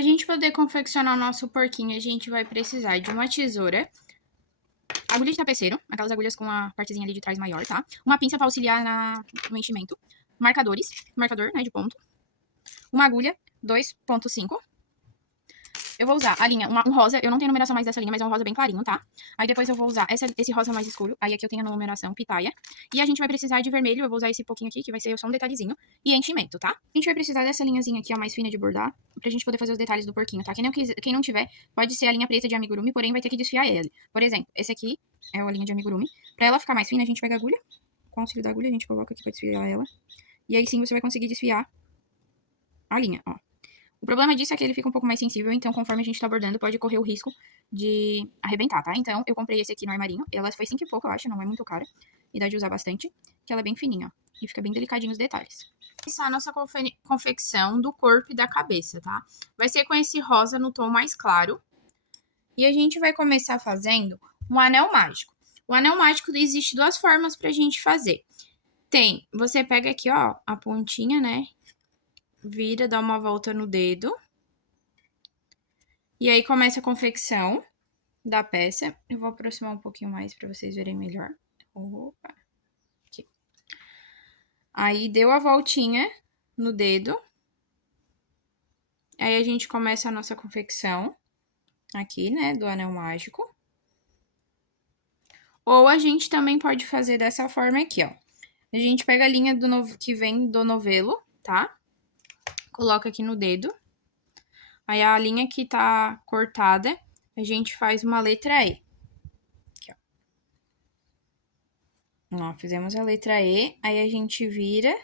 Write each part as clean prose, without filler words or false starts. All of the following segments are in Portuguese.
Pra gente poder confeccionar o nosso porquinho, a gente vai precisar de uma tesoura, agulha de tapeceiro, aquelas agulhas com a partezinha ali de trás maior, tá? Uma pinça pra auxiliar no enchimento, marcador, né, de ponto, uma agulha 2.5. Eu vou usar a linha, um rosa, eu não tenho numeração mais dessa linha, mas é um rosa bem clarinho, tá? Aí depois eu vou usar esse rosa mais escuro, aí aqui eu tenho a numeração pitaia. E a gente vai precisar de vermelho, eu vou usar esse pouquinho aqui, que vai ser só um detalhezinho, e enchimento, tá? A gente vai precisar dessa linhazinha aqui, ó, mais fina de bordar, pra gente poder fazer os detalhes do porquinho, tá? Quem não tiver, pode ser a linha preta de amigurumi, porém vai ter que desfiar ele. Por exemplo, esse aqui é a linha de amigurumi. Pra ela ficar mais fina, a gente pega a agulha, com o auxílio da agulha, a gente coloca aqui pra desfiar ela. E aí sim você vai conseguir desfiar a linha, ó. O problema disso é que ele fica um pouco mais sensível, então conforme a gente tá bordando, pode correr o risco de arrebentar, tá? Então, eu comprei esse aqui no armarinho. Ela foi 5 e pouco, eu acho, não é muito cara. E dá de usar bastante, que ela é bem fininha, ó. E fica bem delicadinho os detalhes. Começar a nossa confecção do corpo e da cabeça, tá? Vai ser com esse rosa no tom mais claro. E a gente vai começar fazendo um anel mágico. O anel mágico existe duas formas pra gente fazer. Você pega aqui, ó, a pontinha, né? Vira, dá uma volta no dedo. E aí começa a confecção da peça. Eu vou aproximar um pouquinho mais para vocês verem melhor. Opa. Aqui. Aí deu a voltinha no dedo. Aí a gente começa a nossa confecção aqui, né, do anel mágico. Ou a gente também pode fazer dessa forma aqui, ó. A gente pega a linha que vem do novelo, tá? Coloca aqui no dedo. Aí a linha que tá cortada, a gente faz uma letra E. Aqui, ó. Ó, fizemos a letra E, aí a gente vira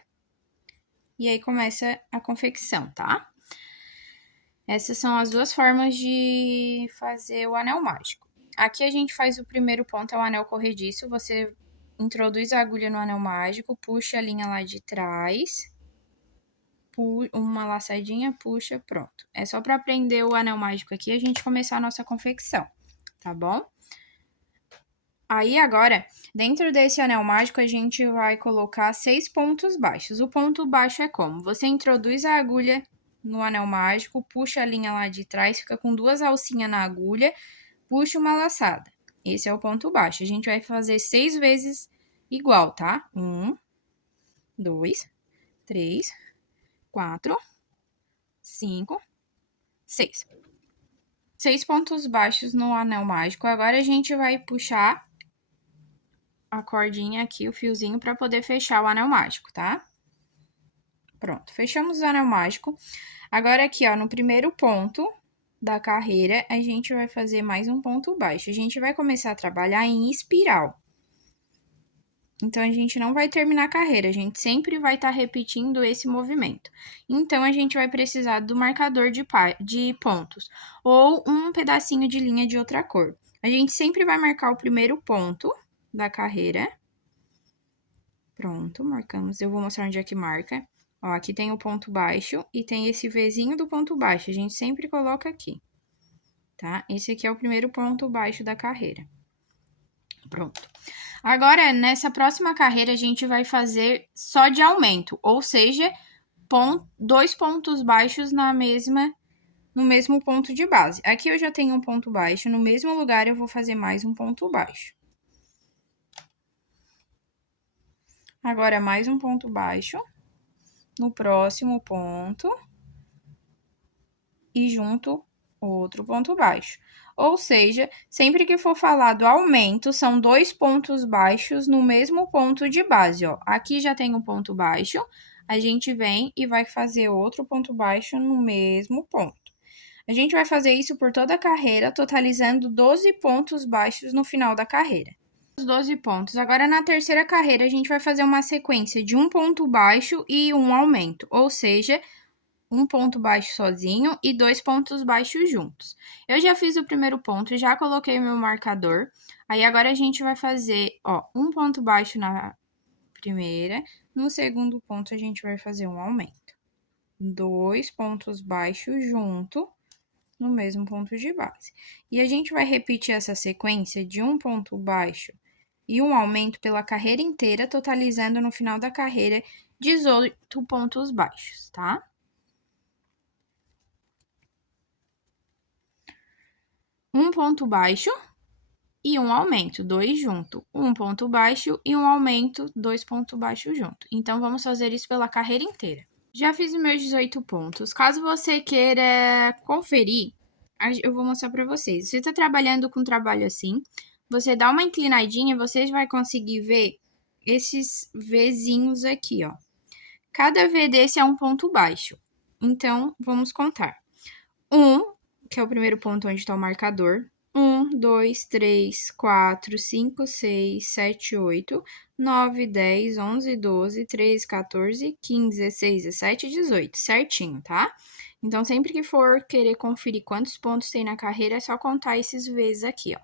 e aí começa a confecção, tá? Essas são as duas formas de fazer o anel mágico. Aqui a gente faz o primeiro ponto, é o anel corrediço. Você introduz a agulha no anel mágico, puxa a linha lá de trás, uma laçadinha, puxa, pronto. É só para prender o anel mágico aqui e a gente começar a nossa confecção, tá bom? Aí agora, dentro desse anel mágico, a gente vai colocar 6 pontos baixos. O ponto baixo é como? Você introduz a agulha no anel mágico, puxa a linha lá de trás, fica com 2 alcinhas na agulha, puxa uma laçada. Esse é o ponto baixo. A gente vai fazer 6 vezes igual, tá? 1, 2, 3, 4, 5, 6. 6 pontos baixos no anel mágico. Agora a gente vai puxar a cordinha aqui, o fiozinho, para poder fechar o anel mágico, tá? Pronto, fechamos o anel mágico. Agora aqui, ó, no primeiro ponto da carreira, a gente vai fazer mais um ponto baixo. A gente vai começar a trabalhar em espiral. Então, a gente não vai terminar a carreira, a gente sempre vai estar repetindo esse movimento. Então, a gente vai precisar do marcador de pontos, ou um pedacinho de linha de outra cor. A gente sempre vai marcar o primeiro ponto da carreira. Pronto, marcamos. Eu vou mostrar onde é que marca. Ó, aqui tem o ponto baixo e tem esse Vzinho do ponto baixo. A gente sempre coloca aqui, tá? Esse aqui é o primeiro ponto baixo da carreira. Pronto. Agora, nessa próxima carreira, a gente vai fazer só de aumento, ou seja, 2 pontos baixos no mesmo ponto de base. Aqui eu já tenho um ponto baixo, no mesmo lugar eu vou fazer mais um ponto baixo. Agora, mais um ponto baixo no próximo ponto e junto outro ponto baixo. Ou seja, sempre que for falado aumento, são 2 pontos baixos no mesmo ponto de base, ó. Aqui já tem um ponto baixo, a gente vem e vai fazer outro ponto baixo no mesmo ponto. A gente vai fazer isso por toda a carreira, totalizando 12 pontos baixos no final da carreira. Os 12 pontos. Agora, na terceira carreira, a gente vai fazer uma sequência de um ponto baixo e um aumento, ou seja, um ponto baixo sozinho e 2 pontos baixos juntos. Eu já fiz o primeiro ponto, já coloquei o meu marcador. Aí, agora a gente vai fazer, ó, um ponto baixo na primeira. No segundo ponto, a gente vai fazer um aumento. 2 pontos baixos junto no mesmo ponto de base. E a gente vai repetir essa sequência de um ponto baixo e um aumento pela carreira inteira, totalizando no final da carreira 18 pontos baixos, tá? um ponto baixo e um aumento, 2 junto. Um ponto baixo e um aumento, 2 pontos baixos junto. Então, vamos fazer isso pela carreira inteira. Já fiz os meus 18 pontos. Caso você queira conferir, eu vou mostrar para vocês. Se você está trabalhando com trabalho assim, você dá uma inclinadinha e você vai conseguir ver esses Vzinhos aqui, ó. Cada V desse é um ponto baixo. Então, vamos contar. 1, que é o primeiro ponto onde está o marcador. 1, 2, 3, 4, 5, 6, 7, 8, 9, 10, 11, 12, 13, 14, 15, 16, 17, 18. Certinho, tá? Então, sempre que for querer conferir quantos pontos tem na carreira, é só contar esses vezes aqui, ó.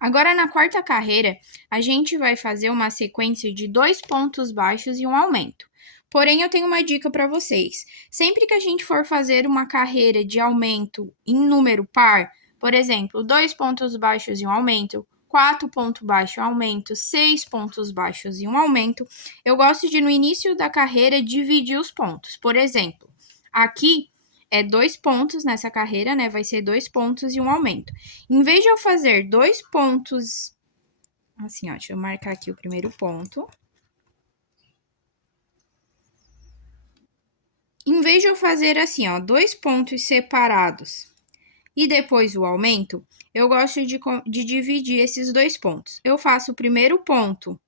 Agora, na quarta carreira, a gente vai fazer uma sequência de 2 pontos baixos e um aumento. Porém, eu tenho uma dica para vocês. Sempre que a gente for fazer uma carreira de aumento em número par, por exemplo, 2 pontos baixos e um aumento, 4 pontos baixos e um aumento, 6 pontos baixos e um aumento, eu gosto de, no início da carreira, dividir os pontos. Por exemplo, aqui é 2 pontos nessa carreira, né? Vai ser 2 pontos e um aumento. Em vez de eu fazer 2 pontos, assim, ó, deixa eu marcar aqui o primeiro ponto. Em vez de eu fazer assim, ó, 2 pontos separados e depois o aumento, eu gosto de dividir esses 2 pontos. Eu faço o primeiro ponto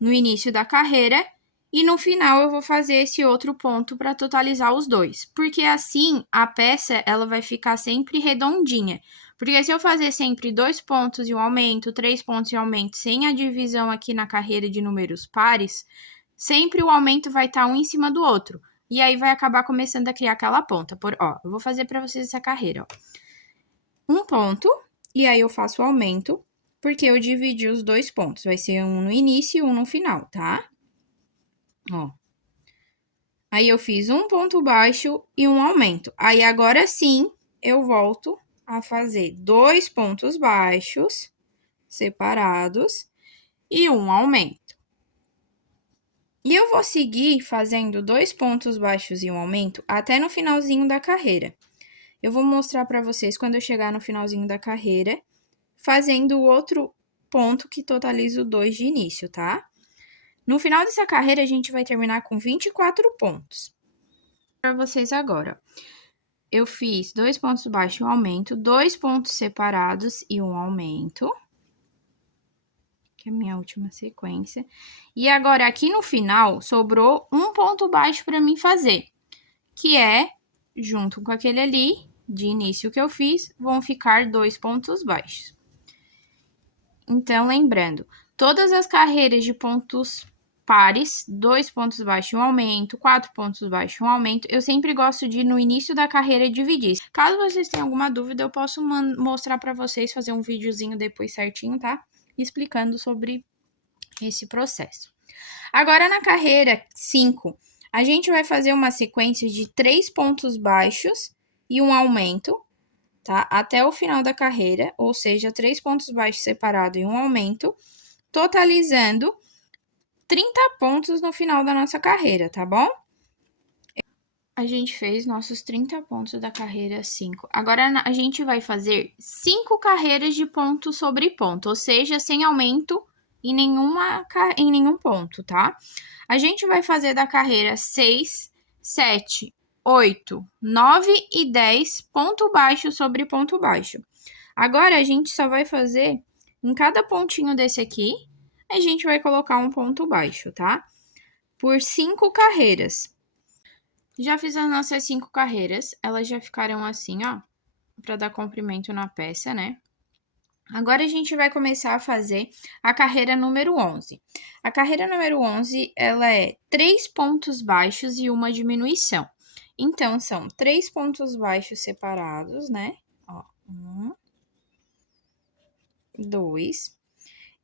no início da carreira e no final eu vou fazer esse outro ponto para totalizar os dois. Porque assim a peça ela vai ficar sempre redondinha. Porque se eu fazer sempre 2 pontos e um aumento, 3 pontos e um aumento, sem a divisão aqui na carreira de números pares, sempre o aumento vai estar um em cima do outro. E aí vai acabar começando a criar aquela ponta. Eu vou fazer para vocês essa carreira, ó. Um ponto, e aí eu faço o aumento, porque eu dividi os 2 pontos. Vai ser um no início e um no final, tá? Ó. Aí eu fiz um ponto baixo e um aumento. Aí agora sim, eu volto a fazer 2 pontos baixos separados e um aumento. E eu vou seguir fazendo 2 pontos baixos e um aumento até no finalzinho da carreira. Eu vou mostrar para vocês quando eu chegar no finalzinho da carreira, fazendo o outro ponto que totaliza o 2 de início, tá? No final dessa carreira, a gente vai terminar com 24 pontos. Para vocês agora, eu fiz 2 pontos baixos e um aumento, 2 pontos separados e um aumento, que é a minha última sequência. E agora, aqui no final, sobrou um ponto baixo para mim fazer, que é, junto com aquele ali, de início que eu fiz, vão ficar 2 pontos baixos. Então, lembrando, todas as carreiras de pontos pares, 2 pontos baixos e um aumento, 4 pontos baixos e um aumento, eu sempre gosto de, no início da carreira, dividir. Caso vocês tenham alguma dúvida, eu posso mostrar para vocês, fazer um videozinho depois certinho, tá? Explicando sobre esse processo. Agora, na carreira 5, a gente vai fazer uma sequência de 3 pontos baixos e um aumento, tá? Até o final da carreira, ou seja, 3 pontos baixos separados e um aumento, totalizando 30 pontos no final da nossa carreira, tá bom? A gente fez nossos 30 pontos da carreira 5. Agora, a gente vai fazer 5 carreiras de ponto sobre ponto, ou seja, sem aumento em nenhum ponto, tá? A gente vai fazer da carreira 6, 7, 8, 9 e 10 ponto baixo sobre ponto baixo. Agora, a gente só vai fazer em cada pontinho desse aqui, a gente vai colocar um ponto baixo, tá? Por 5 carreiras. Já fiz as nossas 5 carreiras, elas já ficaram assim, ó, para dar comprimento na peça, né? Agora a gente vai começar a fazer a carreira número 11. A carreira número 11, ela é 3 pontos baixos e uma diminuição. Então, são 3 pontos baixos separados, né? Ó, 1, 2.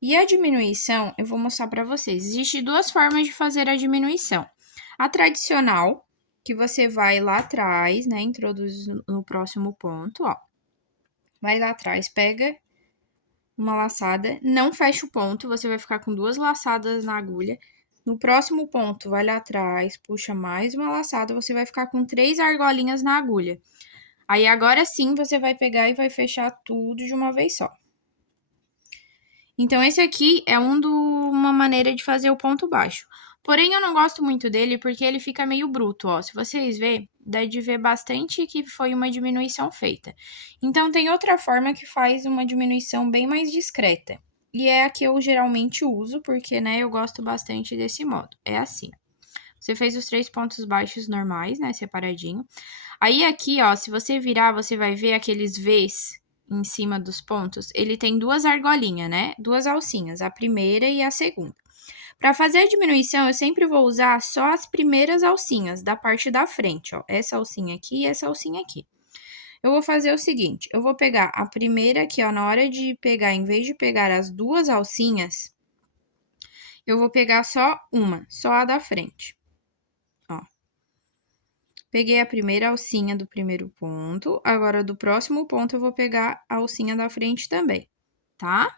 E a diminuição, eu vou mostrar para vocês. Existem 2 formas de fazer a diminuição. A tradicional, que você vai lá atrás, né? Introduz no próximo ponto, ó. Vai lá atrás, pega uma laçada, não fecha o ponto, você vai ficar com 2 laçadas na agulha. No próximo ponto, vai lá atrás, puxa mais uma laçada, você vai ficar com 3 argolinhas na agulha. Aí, agora sim, você vai pegar e vai fechar tudo de uma vez só. Então, esse aqui é uma maneira de fazer o ponto baixo. Porém, eu não gosto muito dele porque ele fica meio bruto, ó. Se vocês verem, dá de ver bastante que foi uma diminuição feita. Então, tem outra forma que faz uma diminuição bem mais discreta. E é a que eu geralmente uso, porque, né, eu gosto bastante desse modo. É assim. Você fez os 3 pontos baixos normais, né, separadinho. Aí, aqui, ó, se você virar, você vai ver aqueles Vs em cima dos pontos. Ele tem 2 argolinhas, né? 2 alcinhas, a primeira e a segunda. Para fazer a diminuição, eu sempre vou usar só as primeiras alcinhas da parte da frente, ó. Essa alcinha aqui e essa alcinha aqui. Eu vou fazer o seguinte, eu vou pegar a primeira aqui, ó, na hora de pegar, em vez de pegar as 2 alcinhas, eu vou pegar só uma, só a da frente. Ó. Peguei a primeira alcinha do primeiro ponto, agora do próximo ponto eu vou pegar a alcinha da frente também, tá?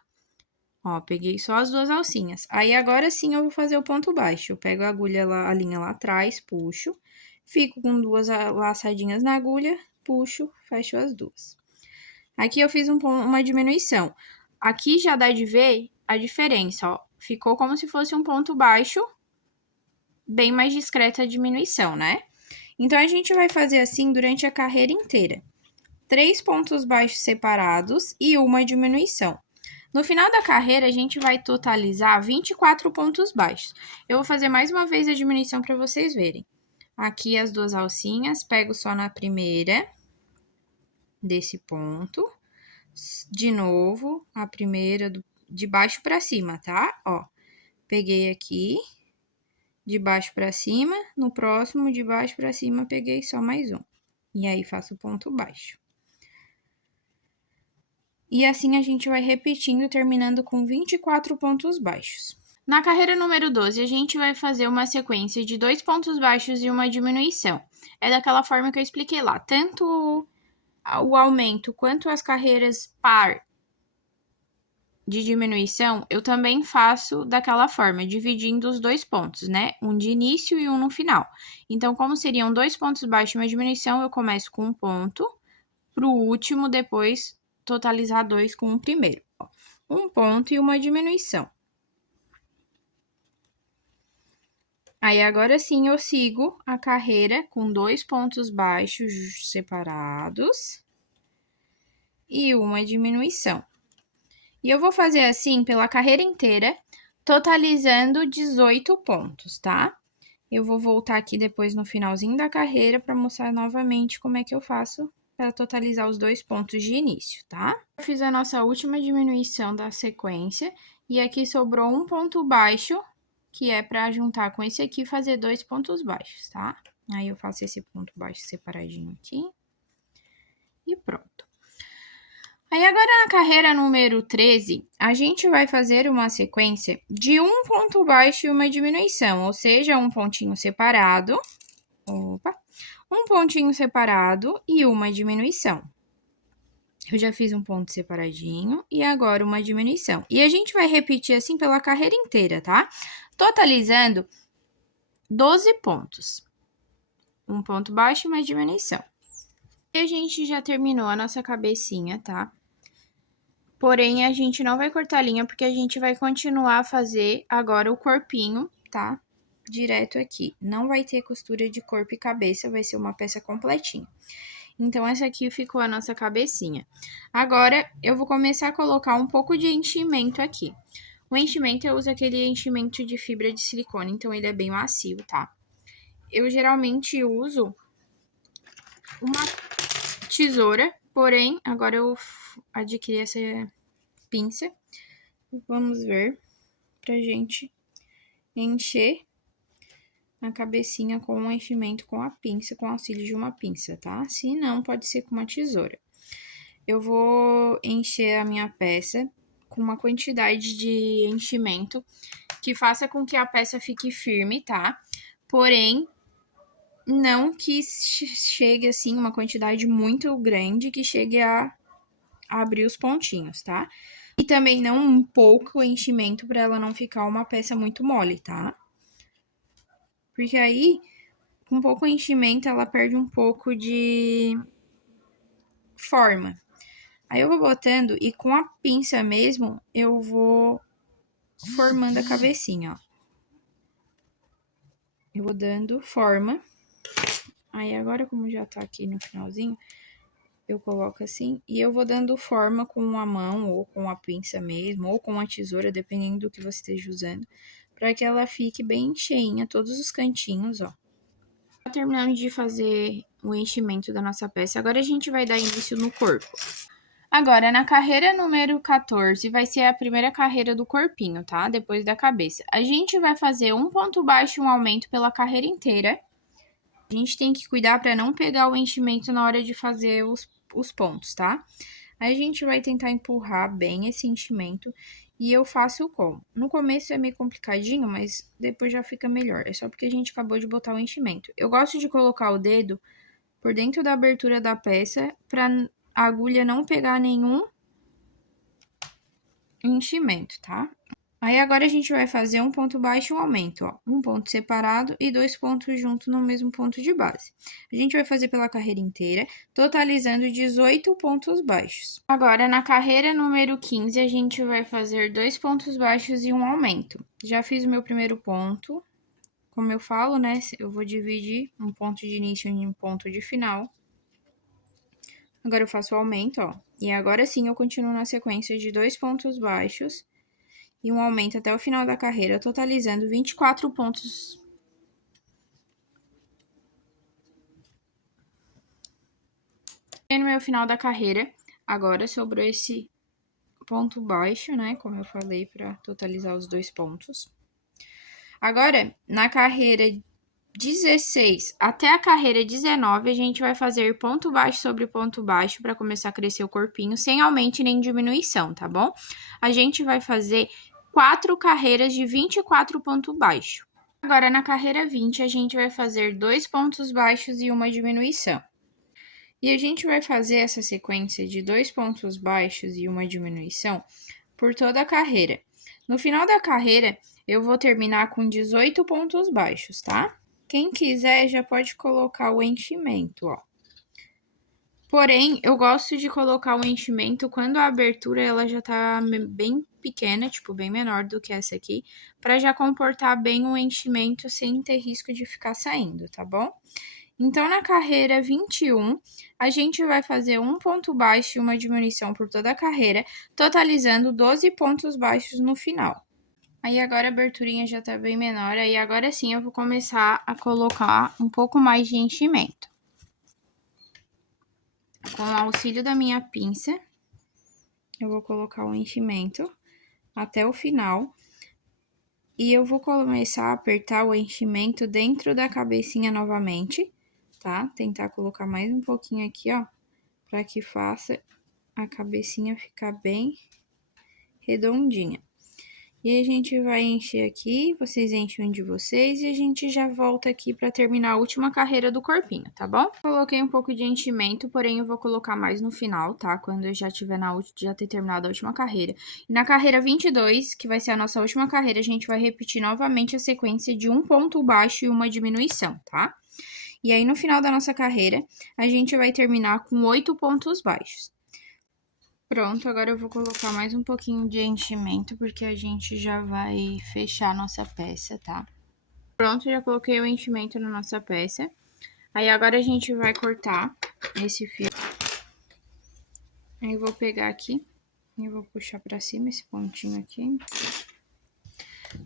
Ó, peguei só as 2 alcinhas. Aí, agora sim, eu vou fazer o ponto baixo. Eu pego a agulha lá, a linha lá atrás, puxo, fico com 2 laçadinhas na agulha, puxo, fecho as 2. Aqui eu fiz uma diminuição. Aqui já dá de ver a diferença, ó. Ficou como se fosse um ponto baixo, bem mais discreta a diminuição, né? Então, a gente vai fazer assim durante a carreira inteira. 3 pontos baixos separados e uma diminuição. No final da carreira, a gente vai totalizar 24 pontos baixos. Eu vou fazer mais uma vez a diminuição para vocês verem. Aqui as 2 alcinhas, pego só na primeira desse ponto. De novo, a primeira de baixo para cima, tá? Ó, peguei aqui, de baixo para cima, no próximo, de baixo para cima, peguei só mais um. E aí, faço o ponto baixo. E assim a gente vai repetindo, terminando com 24 pontos baixos. Na carreira número 12, a gente vai fazer uma sequência de 2 pontos baixos e uma diminuição. É daquela forma que eu expliquei lá. Tanto o aumento quanto as carreiras par de diminuição, eu também faço daquela forma, dividindo os 2 pontos, né? Um de início e um no final. Então, como seriam 2 pontos baixos e uma diminuição, eu começo com um ponto, para o último, depois totalizar 2 com o primeiro. Um ponto e uma diminuição. Aí, agora sim, eu sigo a carreira com 2 pontos baixos separados e uma diminuição. E eu vou fazer assim pela carreira inteira, totalizando 18 pontos, tá? Eu vou voltar aqui depois no finalzinho da carreira para mostrar novamente como é que eu faço para totalizar os 2 pontos de início, tá? Eu fiz a nossa última diminuição da sequência e aqui sobrou um ponto baixo, que é para juntar com esse aqui e fazer 2 pontos baixos, tá? Aí, eu faço esse ponto baixo separadinho aqui e pronto. Aí, agora na carreira número 13, a gente vai fazer uma sequência de um ponto baixo e uma diminuição, ou seja, um pontinho separado, um pontinho separado e uma diminuição. Eu já fiz um ponto separadinho e agora uma diminuição. E a gente vai repetir assim pela carreira inteira, tá? Totalizando 12 pontos. Um ponto baixo e uma diminuição. E a gente já terminou a nossa cabecinha, tá? Porém, a gente não vai cortar a linha, porque a gente vai continuar a fazer agora o corpinho, tá? Direto aqui. Não vai ter costura de corpo e cabeça, vai ser uma peça completinha. Então, essa aqui ficou a nossa cabecinha. Agora, eu vou começar a colocar um pouco de enchimento aqui. O enchimento, eu uso aquele enchimento de fibra de silicone, então ele é bem macio, tá? Eu geralmente uso uma tesoura, porém, agora eu adquiri essa pinça. Vamos ver pra gente encher a cabecinha com um enchimento com a pinça, com o auxílio de uma pinça, tá? Se não, pode ser com uma tesoura. Eu vou encher a minha peça com uma quantidade de enchimento que faça com que a peça fique firme, tá? Porém, não que chegue assim uma quantidade muito grande que chegue a abrir os pontinhos, tá? E também não um pouco enchimento para ela não ficar uma peça muito mole, tá? Porque aí, com pouco enchimento, ela perde um pouco de forma. Aí eu vou botando e com a pinça mesmo, eu vou formando a cabecinha, ó. Eu vou dando forma. Aí agora, como já tá aqui no finalzinho, eu coloco assim e eu vou dando forma com a mão ou com a pinça mesmo, ou com a tesoura, dependendo do que você esteja usando, para que ela fique bem cheinha, todos os cantinhos, ó. Tá terminando de fazer o enchimento da nossa peça, agora a gente vai dar início no corpo. Agora, na carreira número 14, vai ser a primeira carreira do corpinho, tá? Depois da cabeça. A gente vai fazer um ponto baixo e um aumento pela carreira inteira. A gente tem que cuidar para não pegar o enchimento na hora de fazer os pontos, tá? Aí a gente vai tentar empurrar bem esse enchimento e eu faço como? No começo é meio complicadinho, mas depois já fica melhor. É só porque a gente acabou de botar o enchimento. Eu gosto de colocar o dedo por dentro da abertura da peça para a agulha não pegar nenhum enchimento, tá? Aí agora a gente vai fazer um ponto baixo e um aumento, ó. Um ponto separado e 2 pontos juntos no mesmo ponto de base. A gente vai fazer pela carreira inteira, totalizando 18 pontos baixos. Agora, na carreira número 15, a gente vai fazer 2 pontos baixos e um aumento. Já fiz o meu primeiro ponto. Como eu falo, né, eu vou dividir um ponto de início em um ponto de final. Agora eu faço o aumento, ó. E agora sim eu continuo na sequência de 2 pontos baixos e um aumento até o final da carreira, totalizando 24 pontos. E no meu final da carreira, agora sobrou esse ponto baixo, né? Como eu falei, para totalizar os 2 pontos. Agora, na carreira 16 até a carreira 19, a gente vai fazer ponto baixo sobre ponto baixo para começar a crescer o corpinho, sem aumento nem diminuição, tá bom? A gente vai fazer 4 carreiras de 24 ponto baixo. Agora, na carreira 20, a gente vai fazer 2 pontos baixos e uma diminuição. E a gente vai fazer essa sequência de 2 pontos baixos e uma diminuição por toda a carreira. No final da carreira, eu vou terminar com 18 pontos baixos, tá? Quem quiser já pode colocar o enchimento, ó. Porém, eu gosto de colocar o enchimento quando a abertura ela já tá bem pequena, tipo, bem menor do que essa aqui, para já comportar bem o enchimento sem ter risco de ficar saindo, tá bom? Então, na carreira 21, a gente vai fazer um ponto baixo e uma diminuição por toda a carreira, totalizando 12 pontos baixos no final. Aí agora a aberturinha já tá bem menor, aí agora sim eu vou começar a colocar um pouco mais de enchimento. Com o auxílio da minha pinça, eu vou colocar o enchimento até o final. E eu vou começar a apertar o enchimento dentro da cabecinha novamente, tá? Tentar colocar mais um pouquinho aqui, ó, para que faça a cabecinha ficar bem redondinha. E a gente vai encher aqui, vocês enchem um de vocês e a gente já volta aqui para terminar a última carreira do corpinho, tá bom? Coloquei um pouco de enchimento, porém eu vou colocar mais no final, tá? Quando eu já tiver já ter terminado a última carreira. E na carreira 22, que vai ser a nossa última carreira, a gente vai repetir novamente a sequência de um ponto baixo e uma diminuição, tá? E aí no final da nossa carreira, a gente vai terminar com 8 pontos baixos. Pronto, agora eu vou colocar mais um pouquinho de enchimento, porque a gente já vai fechar a nossa peça, tá? Pronto, já coloquei o enchimento na nossa peça. Aí agora a gente vai cortar esse fio. Aí eu vou pegar aqui e vou puxar pra cima esse pontinho aqui.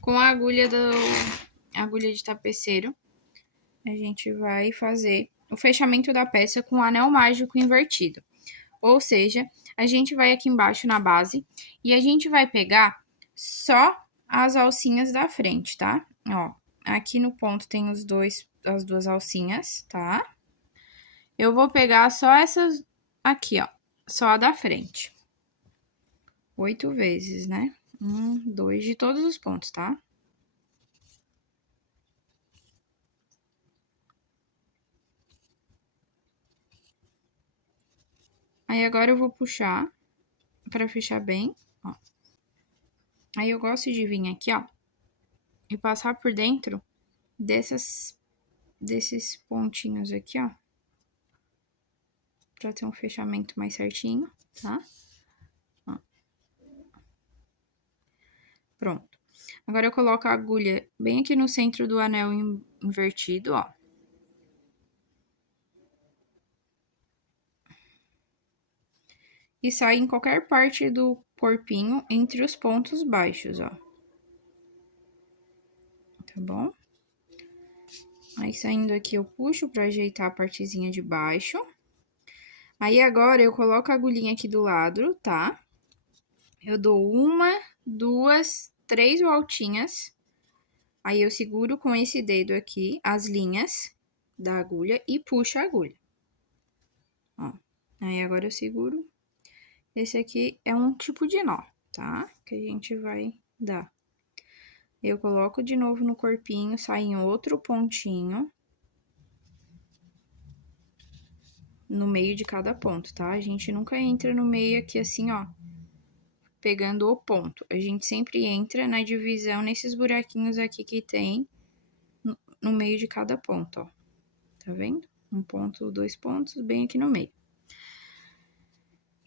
Com a agulha de tapeceiro, a gente vai fazer o fechamento da peça com o anel mágico invertido. Ou seja, a gente vai aqui embaixo na base e a gente vai pegar só as alcinhas da frente, tá? Ó, aqui no ponto tem as duas alcinhas, tá? Eu vou pegar só essas aqui, ó, só a da frente. 8 vezes, né? 1, 2, de todos os pontos, tá? Aí agora eu vou puxar pra fechar bem, ó. Aí eu gosto de vir aqui, ó, e passar por dentro desses pontinhos aqui, ó. pra ter um fechamento mais certinho, tá? Ó. Pronto. Agora eu coloco a agulha bem aqui no centro do anel invertido, ó. E sai em qualquer parte do corpinho entre os pontos baixos, ó. Tá bom? Aí, saindo aqui, eu puxo pra ajeitar a partezinha de baixo. Aí, agora, eu coloco a agulhinha aqui do lado, tá? Eu dou 1, 2, 3 voltinhas. Aí, eu seguro com esse dedo aqui as linhas da agulha e puxo a agulha. Ó. Aí, agora eu seguro. Esse aqui é um tipo de nó, tá? Que a gente vai dar. Eu coloco de novo no corpinho, sai em outro pontinho. No meio de cada ponto, tá? A gente nunca entra no meio aqui assim, ó, pegando o ponto. A gente sempre entra na divisão, nesses buraquinhos aqui que tem no meio de cada ponto, ó. Tá vendo? Um ponto, 2 pontos, bem aqui no meio.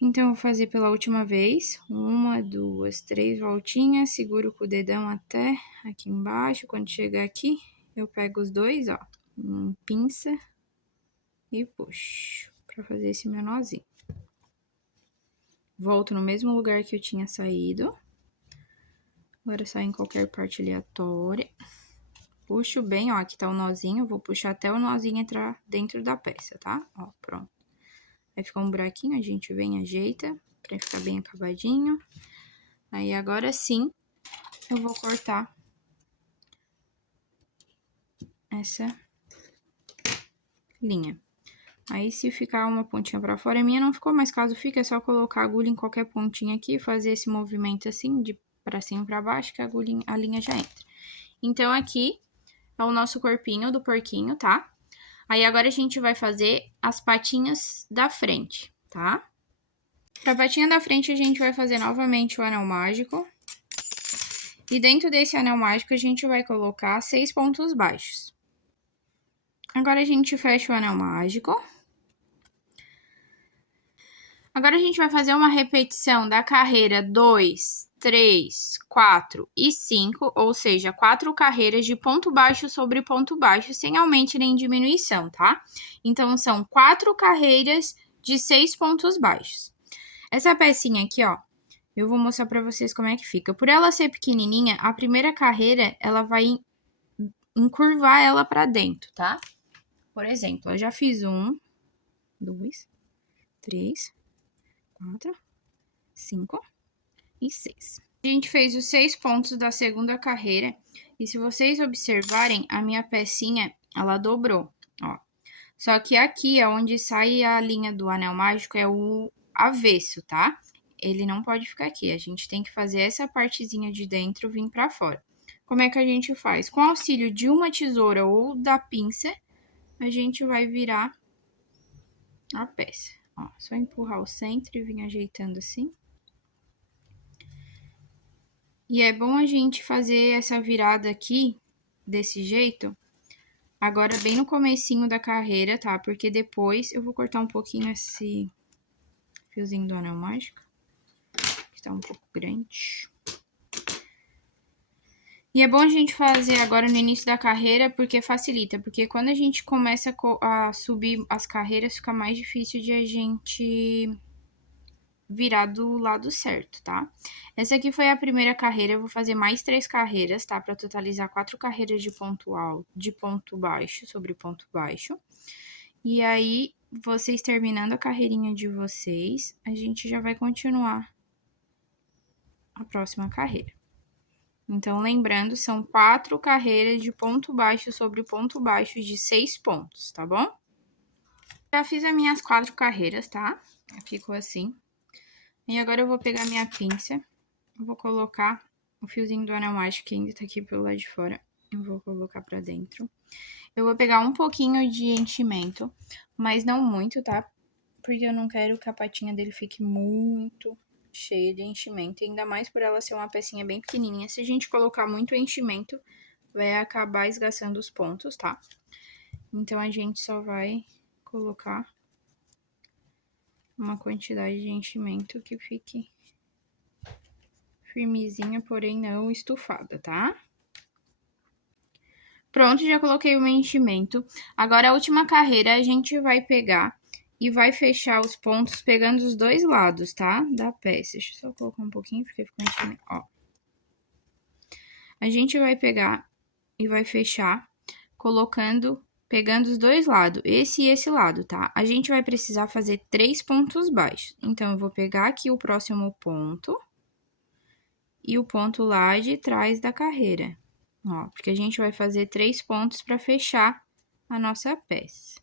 Então, eu vou fazer pela última vez. 1, 2, 3 voltinhas, seguro com o dedão até aqui embaixo. Quando chegar aqui, eu pego os dois, ó, pinça e puxo pra fazer esse meu nozinho. Volto no mesmo lugar que eu tinha saído. Agora sai em qualquer parte aleatória. Puxo bem, ó, aqui tá o nozinho. Vou puxar até o nozinho entrar dentro da peça, tá? Ó, pronto. Aí fica um buraquinho, a gente vem e ajeita pra ficar bem acabadinho. Aí agora sim, eu vou cortar essa linha. Aí, se ficar uma pontinha pra fora, a minha não ficou, mas caso fique, é só colocar a agulha em qualquer pontinha aqui, fazer esse movimento assim, de pra cima e pra baixo, que a linha já entra. Então, aqui é o nosso corpinho do porquinho, tá? Aí, agora a gente vai fazer as patinhas da frente, tá? Pra patinha da frente, a gente vai fazer novamente o anel mágico. E dentro desse anel mágico, a gente vai colocar 6 pontos baixos. Agora, a gente fecha o anel mágico. Agora, a gente vai fazer uma repetição da carreira 2, 3, 4 e 5, ou seja, 4 carreiras de ponto baixo sobre ponto baixo, sem aumento nem diminuição, tá? Então, são 4 carreiras de 6 pontos baixos. Essa pecinha aqui, ó, eu vou mostrar pra vocês como é que fica. Por ela ser pequenininha, a primeira carreira, ela vai encurvar ela pra dentro, tá? Por exemplo, eu já fiz 1, 2, 3... 4, 5 e 6. A gente fez os 6 pontos da segunda carreira. E se vocês observarem, a minha pecinha, ela dobrou, ó. Só que aqui, onde sai a linha do anel mágico, é o avesso, tá? Ele não pode ficar aqui. A gente tem que fazer essa partezinha de dentro vir pra fora. Como é que a gente faz? Com auxílio de uma tesoura ou da pinça, a gente vai virar a peça. Ó, só empurrar o centro e vir ajeitando assim. E é bom a gente fazer essa virada aqui, desse jeito, agora bem no comecinho da carreira, tá? Porque depois eu vou cortar um pouquinho esse fiozinho do anel mágico, que tá um pouco grande. E é bom a gente fazer agora no início da carreira, porque facilita. Porque quando a gente começa a subir as carreiras, fica mais difícil de a gente virar do lado certo, tá? Essa aqui foi a primeira carreira, eu vou fazer mais 3 carreiras, tá? Pra totalizar 4 carreiras de ponto alto, de ponto baixo sobre ponto baixo. E aí, vocês terminando a carreirinha de vocês, a gente já vai continuar a próxima carreira. Então, lembrando, são 4 carreiras de ponto baixo sobre ponto baixo de 6 pontos, tá bom? Já fiz as minhas 4 carreiras, tá? Ficou assim. E agora eu vou pegar minha pinça, eu vou colocar o fiozinho do anel mágico que ainda tá aqui pelo lado de fora. Eu vou colocar pra dentro. Eu vou pegar um pouquinho de enchimento, mas não muito, tá? Porque eu não quero que a patinha dele fique muito cheia de enchimento, ainda mais por ela ser uma pecinha bem pequenininha. Se a gente colocar muito enchimento, vai acabar esgaçando os pontos, tá? Então, a gente só vai colocar uma quantidade de enchimento que fique firmezinha, porém não estufada, tá? Pronto, já coloquei o meu enchimento. Agora, a última carreira, a gente vai pegar e vai fechar os pontos pegando os dois lados, tá? Da peça. Deixa eu só colocar um pouquinho, porque ficou enchimento, ó. A gente vai pegar e vai fechar pegando os dois lados, esse e esse lado, tá? A gente vai precisar fazer 3 pontos baixos. Então, eu vou pegar aqui o próximo ponto e o ponto lá de trás da carreira. Ó, porque a gente vai fazer 3 pontos para fechar a nossa peça.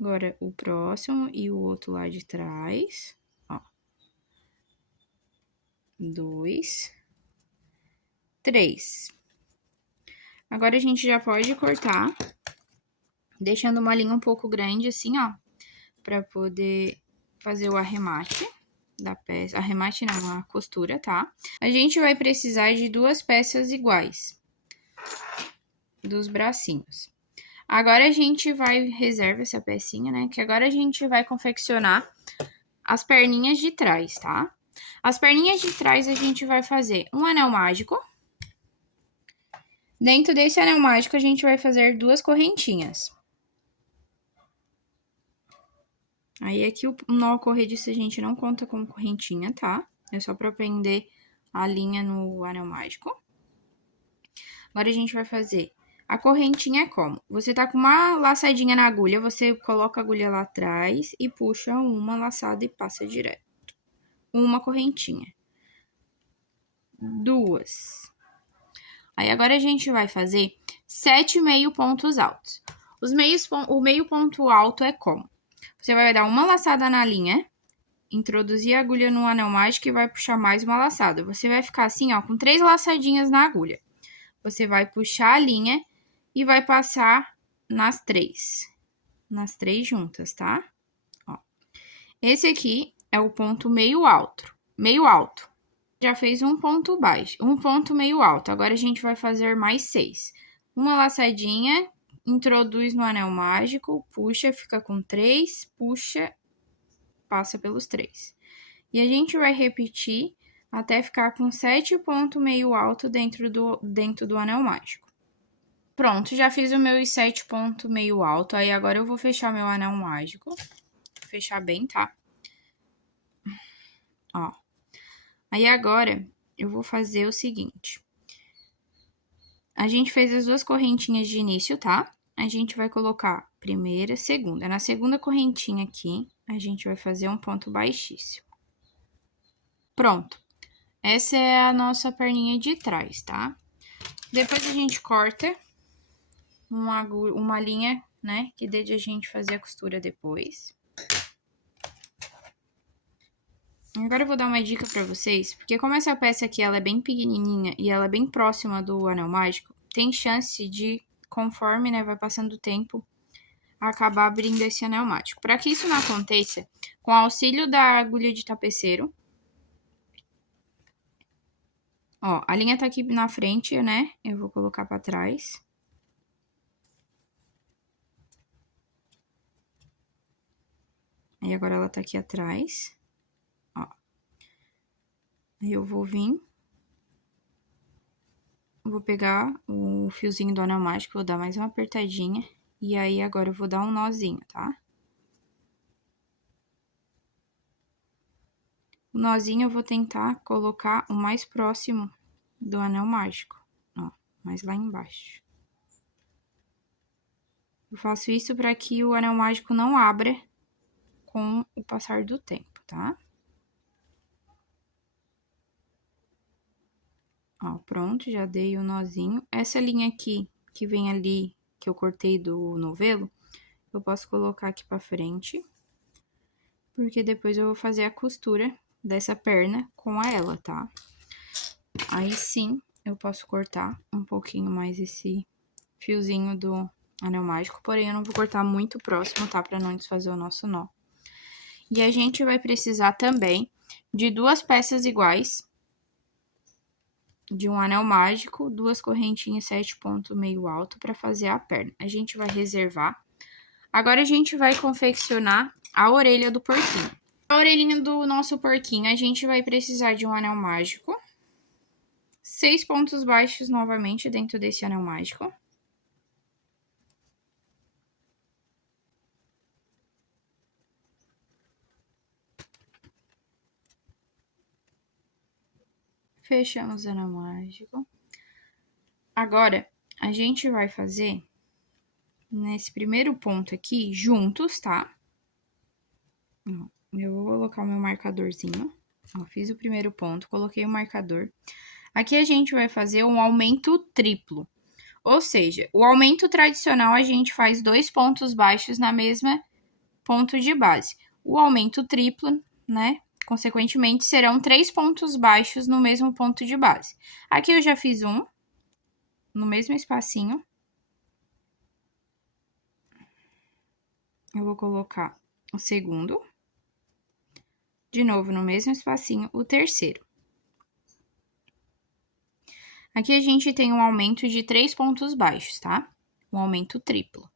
Agora, o próximo e o outro lá de trás, ó. 2, 3. Agora, a gente já pode cortar, deixando uma linha um pouco grande assim, ó, para poder fazer o arremate da peça. Arremate não, a costura, tá? A gente vai precisar de 2 peças iguais dos bracinhos. Agora, a gente reserva essa pecinha, né? Que agora a gente vai confeccionar as perninhas de trás, tá? As perninhas de trás, a gente vai fazer um anel mágico. Dentro desse anel mágico, a gente vai fazer 2 correntinhas. Aí, aqui, o nó corrediço a gente não conta como correntinha, tá? É só pra prender a linha no anel mágico. Agora, a gente vai fazer a correntinha como? Você tá com uma laçadinha na agulha, você coloca a agulha lá atrás e puxa uma laçada e passa direto. Uma correntinha. 2. Aí, agora a gente vai fazer 7 meio pontos altos. O meio ponto alto é como? Você vai dar uma laçada na linha, introduzir a agulha no anel mágico e vai puxar mais uma laçada. Você vai ficar assim, ó, com 3 laçadinhas na agulha. Você vai puxar a linha e vai passar nas 3. Nas 3 juntas, tá? Ó. Esse aqui é o ponto meio alto. Meio alto. Já fez um ponto baixo, um ponto meio alto. Agora, a gente vai fazer mais 6. Uma laçadinha, introduz no anel mágico, puxa, fica com 3, puxa, passa pelos 3. E a gente vai repetir até ficar com 7 pontos meio alto dentro do anel mágico. Pronto, já fiz os meus 7 pontos meio alto. Aí, agora eu vou fechar meu anel mágico. Vou fechar bem, tá? Ó. Aí, agora, eu vou fazer o seguinte. A gente fez as 2 correntinhas de início, tá? A gente vai colocar primeira, segunda. Na segunda correntinha aqui, a gente vai fazer um ponto baixíssimo. Pronto. Essa é a nossa perninha de trás, tá? Depois a gente corta uma linha, né? Que dê de a gente fazer a costura depois. Agora eu vou dar uma dica pra vocês, porque como essa peça aqui ela é bem pequenininha e ela é bem próxima do anel mágico, tem chance de, conforme, né, vai passando o tempo, acabar abrindo esse anel mágico. Para que isso não aconteça, com o auxílio da agulha de tapeceiro, ó, a linha tá aqui na frente, né, eu vou colocar pra trás. Aí, agora ela tá aqui atrás, ó. Aí, eu vou vir, vou pegar o fiozinho do anel mágico, vou dar mais uma apertadinha, e aí, agora eu vou dar um nozinho, tá? O nozinho eu vou tentar colocar o mais próximo do anel mágico, ó, mais lá embaixo. Eu faço isso para que o anel mágico não abra com o passar do tempo, tá? Ó, pronto, já dei o nozinho. Essa linha aqui, que vem ali, que eu cortei do novelo, eu posso colocar aqui pra frente, porque depois eu vou fazer a costura dessa perna com ela, tá? Aí sim, eu posso cortar um pouquinho mais esse fiozinho do anel mágico, porém eu não vou cortar muito próximo, tá? Pra não desfazer o nosso nó. E a gente vai precisar também de 2 peças iguais, de um anel mágico, 2 correntinhas 7 pontos meio alto para fazer a perna. A gente vai reservar Agora a gente vai confeccionar a orelha do porquinho. A orelhinha do nosso porquinho, a gente vai precisar de um anel mágico. 6 pontos baixos novamente dentro desse anel mágico. Fechamos o anel mágico. Agora, a gente vai fazer nesse primeiro ponto aqui, juntos, tá? Eu vou colocar o meu marcadorzinho. Ó, fiz o primeiro ponto, coloquei o marcador. Aqui a gente vai fazer um aumento triplo. Ou seja, o aumento tradicional a gente faz 2 pontos baixos na mesma ponto de base. O aumento triplo, né? Consequentemente, serão 3 pontos baixos no mesmo ponto de base. Aqui eu já fiz um, no mesmo espacinho. Eu vou colocar o segundo. De novo, no mesmo espacinho, o terceiro. Aqui a gente tem um aumento de 3 pontos baixos, tá? Um aumento triplo.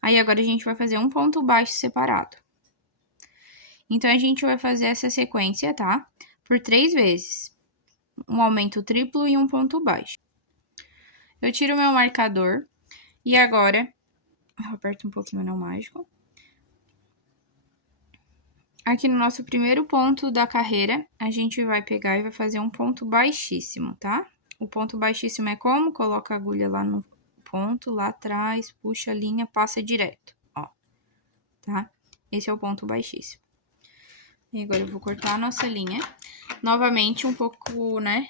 Aí, agora a gente vai fazer um ponto baixo separado. Então, a gente vai fazer essa sequência, tá? Por 3 vezes. Um aumento triplo e um ponto baixo. Eu tiro o meu marcador e agora eu aperto um pouquinho o anel mágico. Aqui no nosso primeiro ponto da carreira, a gente vai pegar e vai fazer um ponto baixíssimo, tá? O ponto baixíssimo é como? Coloca a agulha lá no ponto, lá atrás, puxa a linha, passa direto, ó, tá? Esse é o ponto baixíssimo. E agora eu vou cortar a nossa linha. Novamente, um pouco, né,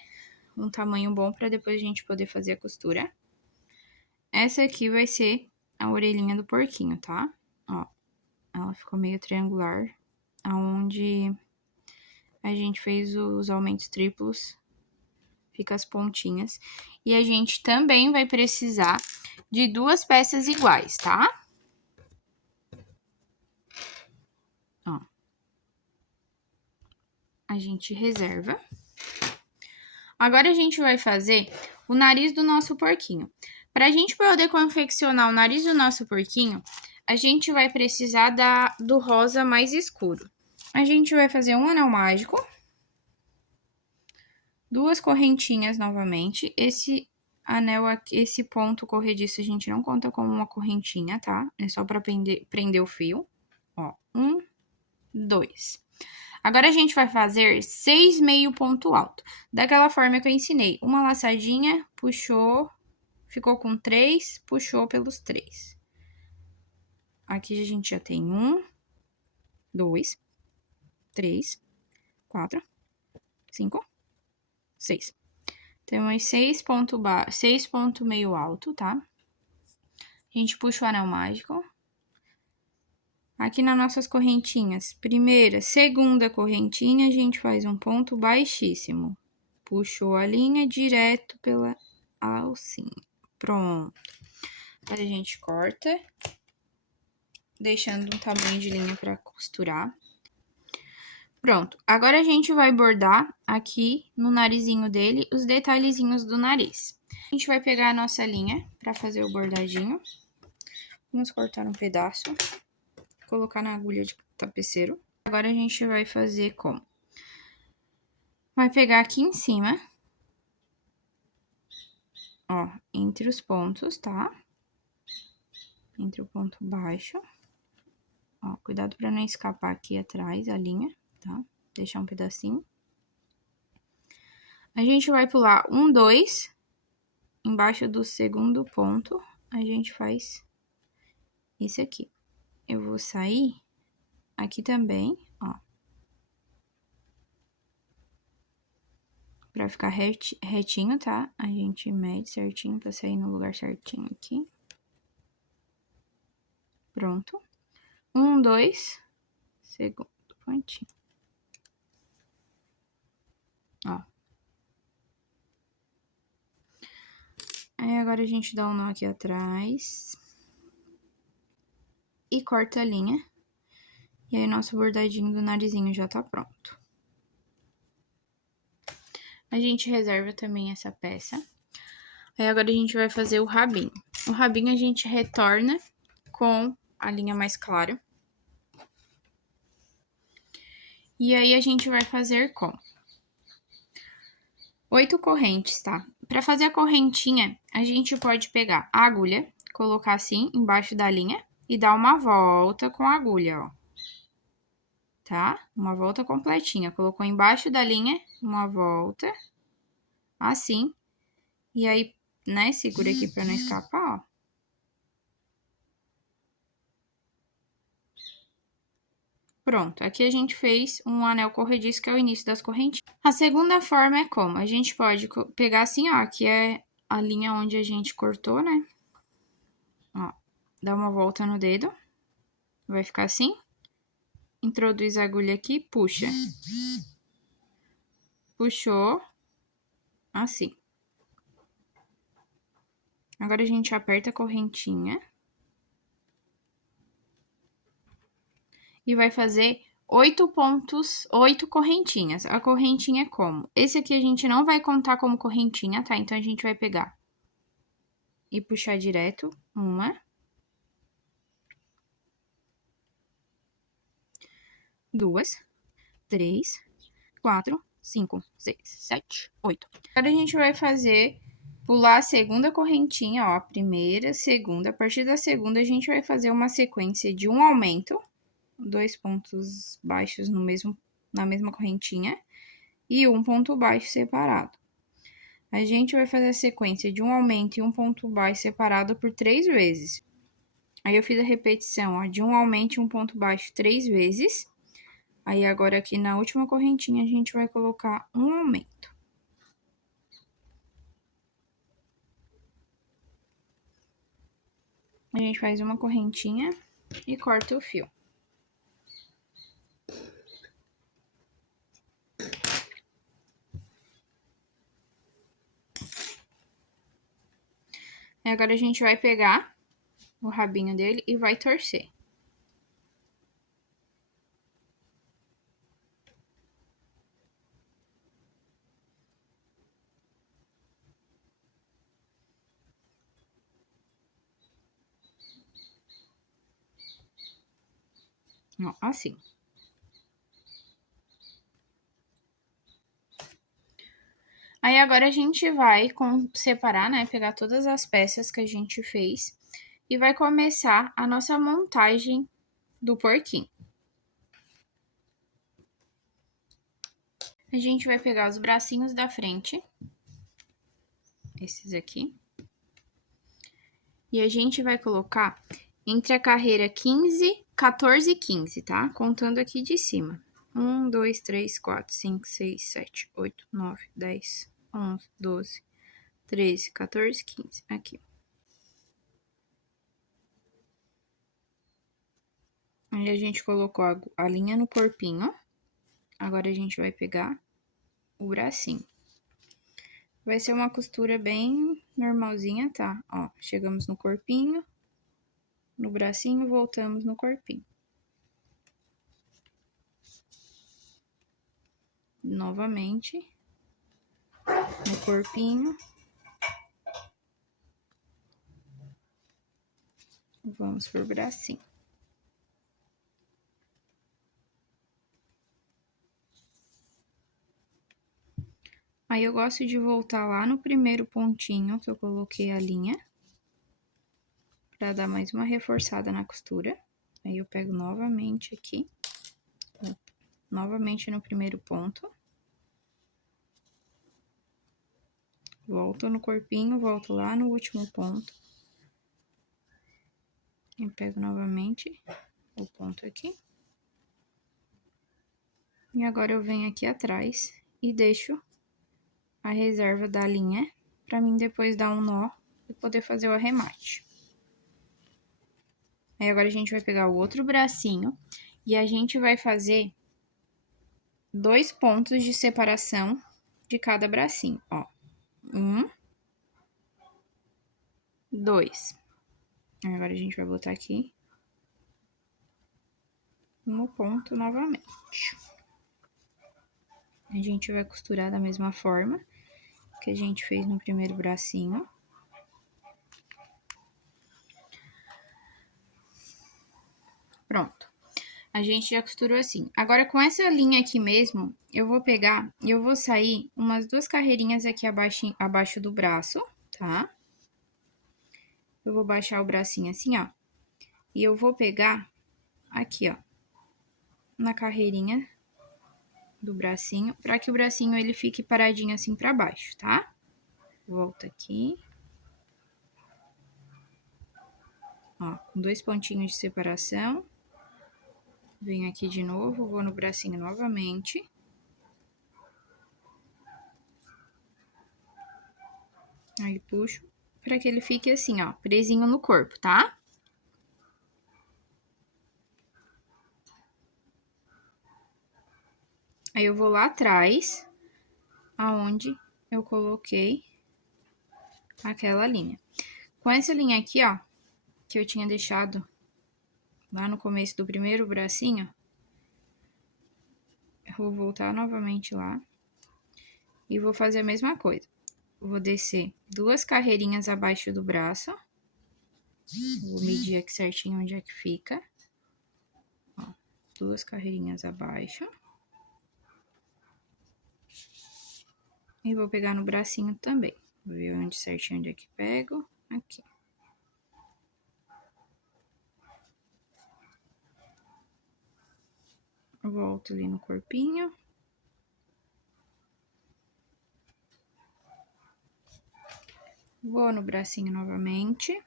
um tamanho bom para depois a gente poder fazer a costura. Essa aqui vai ser a orelhinha do porquinho, tá? Ó, ela ficou meio triangular, aonde a gente fez os aumentos triplos, fica as pontinhas. E a gente também vai precisar de 2 peças iguais, tá? Ó. A gente reserva. Agora a gente vai fazer o nariz do nosso porquinho. Pra gente poder confeccionar o nariz do nosso porquinho, a gente vai precisar do rosa mais escuro. A gente vai fazer um anel mágico, 2 correntinhas novamente. Esse anel aqui, esse ponto corrediço, a gente não conta como uma correntinha, tá? É só pra prender o fio. Ó, 1, 2. Agora, a gente vai fazer 6 meio ponto alto. Daquela forma que eu ensinei. Uma laçadinha, puxou, ficou com 3, puxou pelos 3. Aqui a gente já tem 1, 2, 3, 4, 5, 6. Temos 6 pontos meio alto, tá? A gente puxa o anel mágico. Aqui nas nossas correntinhas, primeira, segunda correntinha, a gente faz um ponto baixíssimo. Puxou a linha direto pela alcinha. Pronto. Aí a gente corta, deixando um tamanho de linha para costurar. Pronto. Agora a gente vai bordar aqui no narizinho dele os detalhezinhos do nariz. A gente vai pegar a nossa linha para fazer o bordadinho. Vamos cortar um pedaço, colocar na agulha de tapeceiro. Agora a gente vai fazer como? Vai pegar aqui em cima, ó, entre os pontos, tá? Entre o ponto baixo. Ó, cuidado pra não escapar aqui atrás a linha, tá? Deixar um pedacinho. A gente vai pular 1, 2, embaixo do segundo ponto, a gente faz isso aqui. Eu vou sair aqui também, ó. Pra ficar retinho, tá? A gente mede certinho pra sair no lugar certinho aqui. Pronto. 1, 2, segundo pontinho. Ó. Aí, agora a gente dá um nó aqui atrás. E corta a linha. E aí, nosso bordadinho do narizinho já tá pronto. A gente reserva também essa peça. Aí, agora a gente vai fazer o rabinho. O rabinho a gente retorna com a linha mais clara. E aí, a gente vai fazer com 8 correntes, tá? Pra fazer a correntinha, a gente pode pegar a agulha, colocar assim, embaixo da linha, e dar uma volta com a agulha, ó. Tá? Uma volta completinha. Colocou embaixo da linha, uma volta, assim. E aí, né, segura aqui pra não escapar, ó. Pronto, aqui a gente fez um anel corrediço, que é o início das correntinhas. A segunda forma é como? A gente pode pegar assim, ó, aqui é a linha onde a gente cortou, né? Ó, dá uma volta no dedo, vai ficar assim. Introduz a agulha aqui, puxa. Puxou, assim. Agora a gente aperta a correntinha. E vai fazer 8 pontos, 8 correntinhas. A correntinha é como? Esse aqui a gente não vai contar como correntinha, tá? Então, a gente vai pegar e puxar direto. 1, 2, 3, 4, 5, 6, 7, 8. Agora, a gente vai fazer, pular a segunda correntinha, ó. Primeira, segunda. A partir da segunda, a gente vai fazer uma sequência de um aumento. 2 pontos baixos na mesma correntinha. E um ponto baixo separado. A gente vai fazer a sequência de um aumento e um ponto baixo separado por 3 vezes. Aí, eu fiz a repetição, ó, de um aumento e um ponto baixo 3 vezes. Aí, agora aqui na última correntinha, a gente vai colocar um aumento. A gente faz uma correntinha e corta o fio. E agora, a gente vai pegar o rabinho dele e vai torcer. Ó, assim. Aí, agora a gente vai separar, né? Pegar todas as peças que a gente fez e vai começar a nossa montagem do porquinho. A gente vai pegar os bracinhos da frente, esses aqui, e a gente vai colocar entre a carreira 15, 14 e 15, tá? Contando aqui de cima. 1, 2, 3, 4, 5, 6, 7, 8, 9, 10, 11, 12, 13, 14, 15. Aqui. Aí a gente colocou a linha no corpinho. Agora a gente vai pegar o bracinho. Vai ser uma costura bem normalzinha, tá? Ó, chegamos no corpinho, no bracinho, voltamos no corpinho. Novamente, no corpinho. Vamos pro bracinho. Aí, eu gosto de voltar lá no primeiro pontinho que eu coloquei a linha, pra dar mais uma reforçada na costura. Aí, eu pego novamente aqui, novamente no primeiro ponto. Volto no corpinho, volto lá no último ponto. E pego novamente o ponto aqui. E agora, eu venho aqui atrás e deixo a reserva da linha, pra mim depois dar um nó e poder fazer o arremate. Aí, agora a gente vai pegar o outro bracinho e a gente vai fazer 2 pontos de separação de cada bracinho, ó. 1, 2. Agora a gente vai botar aqui no ponto novamente. A gente vai costurar da mesma forma que a gente fez no primeiro bracinho. Pronto. A gente já costurou assim. Agora, com essa linha aqui mesmo, eu vou pegar e eu vou sair umas 2 carreirinhas aqui abaixo do braço, tá? Eu vou baixar o bracinho assim, ó. E eu vou pegar aqui, ó, na carreirinha do bracinho, pra que o bracinho ele fique paradinho assim pra baixo, tá? Volta aqui. Ó, com 2 pontinhos de separação. Venho aqui de novo, vou no bracinho novamente. Aí puxo pra que ele fique assim, ó, presinho no corpo, tá? Aí eu vou lá atrás, aonde eu coloquei aquela linha. Com essa linha aqui, ó, que eu tinha deixado lá no começo do primeiro bracinho, eu vou voltar novamente lá e vou fazer a mesma coisa. Vou descer 2 carreirinhas abaixo do braço. Vou medir aqui certinho onde é que fica. Ó, 2 carreirinhas abaixo. E vou pegar no bracinho também. Vou ver onde certinho onde é que pego. Aqui. Volto ali no corpinho. Vou no bracinho novamente.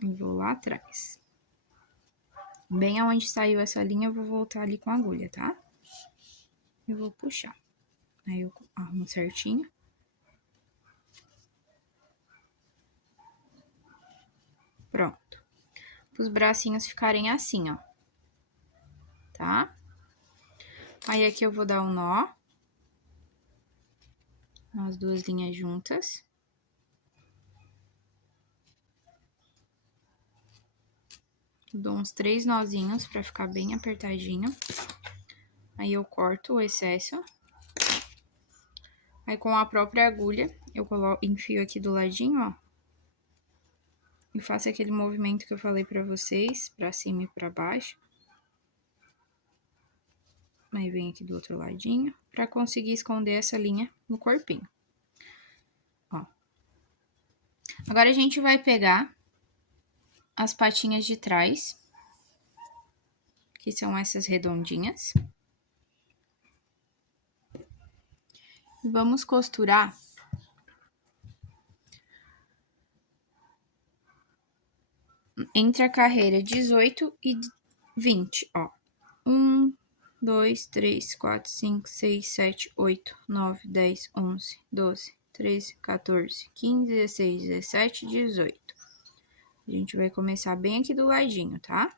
E vou lá atrás. Bem aonde saiu essa linha, eu vou voltar ali com a agulha, tá? Eu vou puxar. Aí eu arrumo certinho. Pronto. Os bracinhos ficarem assim, ó. Tá? Aí aqui eu vou dar um nó. As 2 linhas juntas. Dou uns 3 nozinhos pra ficar bem apertadinho. Aí eu corto o excesso. Aí com a própria agulha, eu enfio aqui do ladinho, ó. E faço aquele movimento que eu falei pra vocês, pra cima e pra baixo. Aí vem aqui do outro ladinho, pra conseguir esconder essa linha no corpinho. Ó. Agora a gente vai pegar as patinhas de trás, que são essas redondinhas. Vamos costurar entre a carreira 18 e 20, ó. 1, 2, 3, 4, 5, 6, 7, 8, 9, 10, 11, 12, 13, 14, 15, 16, 17, 18. A gente vai começar bem aqui do ladinho, tá?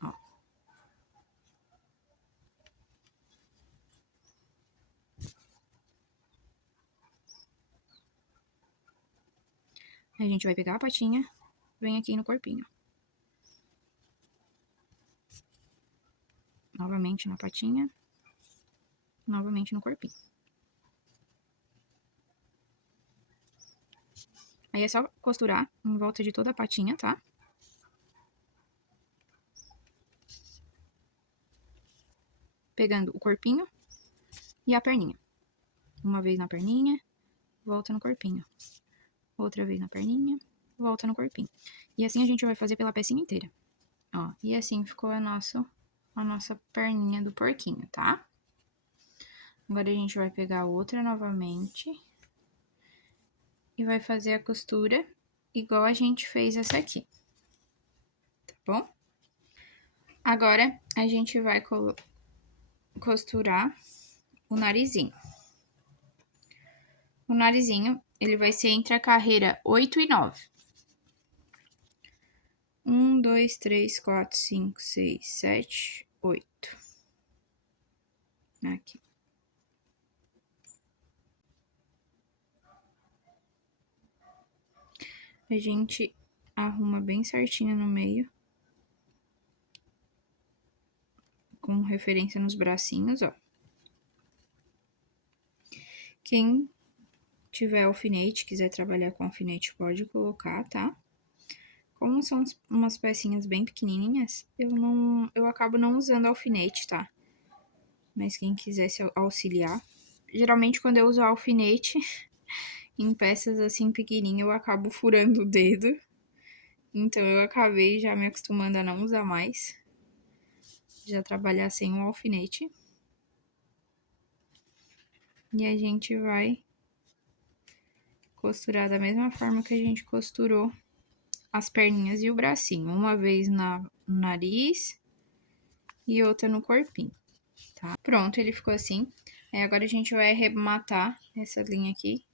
Ó. A gente vai pegar a patinha, vem aqui no corpinho. Novamente na patinha, novamente no corpinho. Aí é só costurar em volta de toda a patinha, tá? Pegando o corpinho e a perninha. Uma vez na perninha, volta no corpinho. Outra vez na perninha, volta no corpinho. E assim a gente vai fazer pela pecinha inteira. Ó, e assim ficou a nossa perninha do porquinho, tá? Agora a gente vai pegar outra novamente e vai fazer a costura igual a gente fez essa aqui, tá bom? Agora a gente vai costurar o narizinho. O narizinho, ele vai ser entre a carreira 8 e 9. 1, 2, 3, 4, 5, 6, 7, 8. Aqui. A gente arruma bem certinho no meio. Com referência nos bracinhos, ó. Quem tiver alfinete, quiser trabalhar com alfinete, pode colocar, tá? Como são umas pecinhas bem pequenininhas, eu acabo não usando alfinete, tá? Mas quem quiser se auxiliar. Geralmente, quando eu uso alfinete, em peças assim pequenininhas, eu acabo furando o dedo. Então, eu acabei já me acostumando a não usar mais. Já trabalhar sem um alfinete. E a gente vai costurar da mesma forma que a gente costurou as perninhas e o bracinho. Uma vez no nariz e outra no corpinho, tá? Pronto, ele ficou assim. Aí agora a gente vai arrematar essa linha aqui.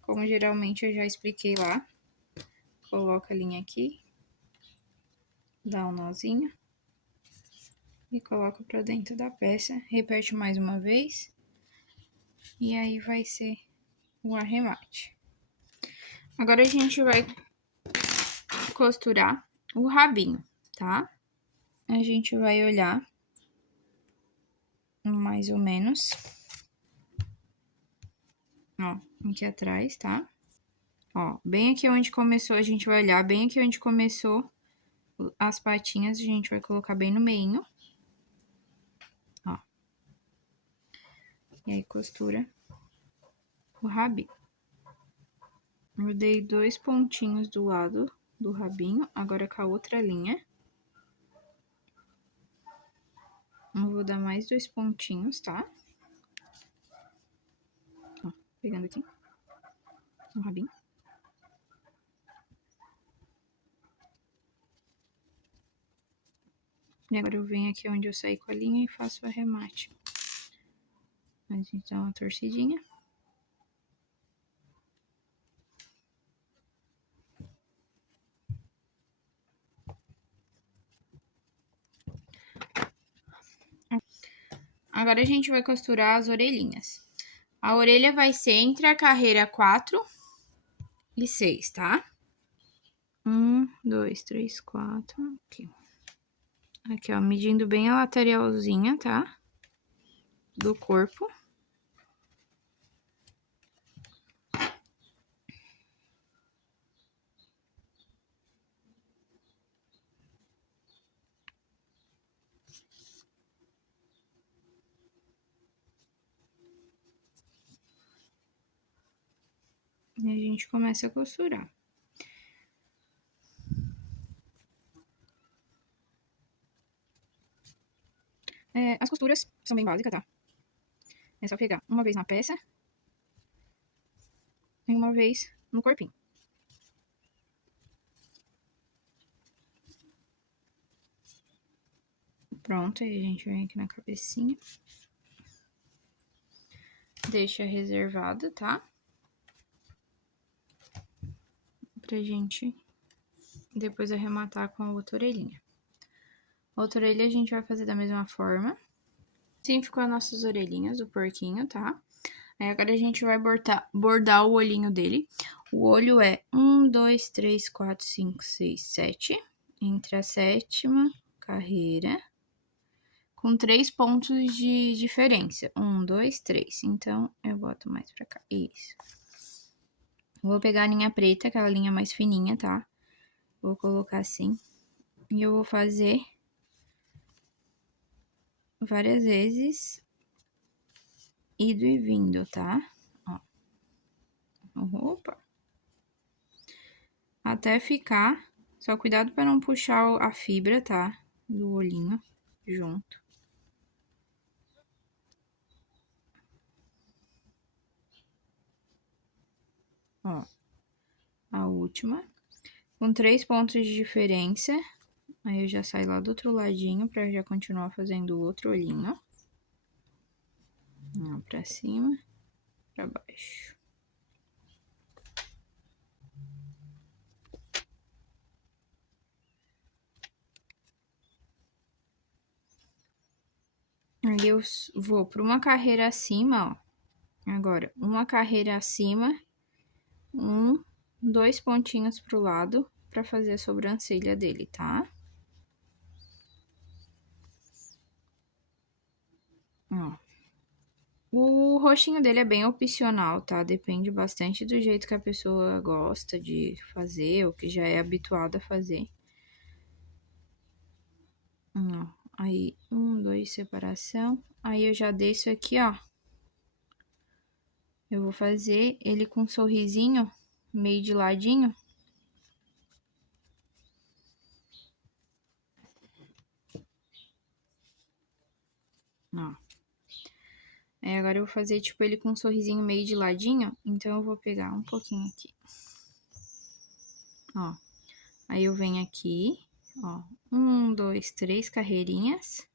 Como geralmente eu já expliquei lá. Coloca a linha aqui. Dá um nozinho. E coloca pra dentro da peça. Repete mais uma vez. E aí vai ser o arremate. Agora a gente vai costurar o rabinho, tá? A gente vai olhar mais ou menos, ó, aqui atrás, tá? Ó, bem aqui onde começou, a gente vai olhar bem aqui onde começou as patinhas, a gente vai colocar bem no meio, ó. E aí, costura o rabinho. Eu dei 2 pontinhos do lado do rabinho, agora com a outra linha. Eu vou dar mais 2 pontinhos, tá? Ó, pegando aqui o rabinho. E agora eu venho aqui onde eu saí com a linha e faço o arremate. A gente dá uma torcidinha. Agora a gente vai costurar as orelhinhas. A orelha vai ser entre a carreira 4 e 6, tá? 1, 2, 3, 4, aqui. Aqui, ó, medindo bem a lateralzinha, tá? Do corpo. E a gente começa a costurar. As costuras são bem básicas, tá? É só pegar uma vez na peça e uma vez no corpinho. Pronto, aí a gente vem aqui na cabecinha. Deixa reservado, tá? Pra gente depois arrematar com a outra orelhinha. A outra orelha a gente vai fazer da mesma forma. Assim ficou as nossas orelhinhas do porquinho, tá? Aí agora a gente vai bordar o olhinho dele. O olho é 1, 2, 3, 4, 5, 6, 7. Entre a 7ª carreira. Com 3 pontos de diferença. 1, 2, 3. Então, eu boto mais pra cá. Isso. Vou pegar a linha preta, aquela linha mais fininha, tá? Vou colocar assim. E eu vou fazer várias vezes, indo e vindo, tá? Ó. Opa. Até ficar, só cuidado para não puxar a fibra, tá? Do olhinho junto. Ó, a última. Com 3 pontos de diferença, aí eu já saio lá do outro ladinho pra já continuar fazendo o outro olhinho. Ó, pra cima, pra baixo. Aí eu vou por uma carreira acima, ó. Agora, uma carreira acima, 2 pontinhos pro lado pra fazer a sobrancelha dele, tá? Ó. O roxinho dele é bem opcional, tá? Depende bastante do jeito que a pessoa gosta de fazer ou que já é habituada a fazer. Ó, aí, 1, 2, separação. Aí eu já desço aqui, ó. Eu vou fazer ele com um sorrisinho meio de ladinho. Ó. Aí agora eu vou fazer, tipo, ele com um sorrisinho meio de ladinho. Então, eu vou pegar um pouquinho aqui. Ó. Aí eu venho aqui, ó. 1, 2, 3 carreirinhas.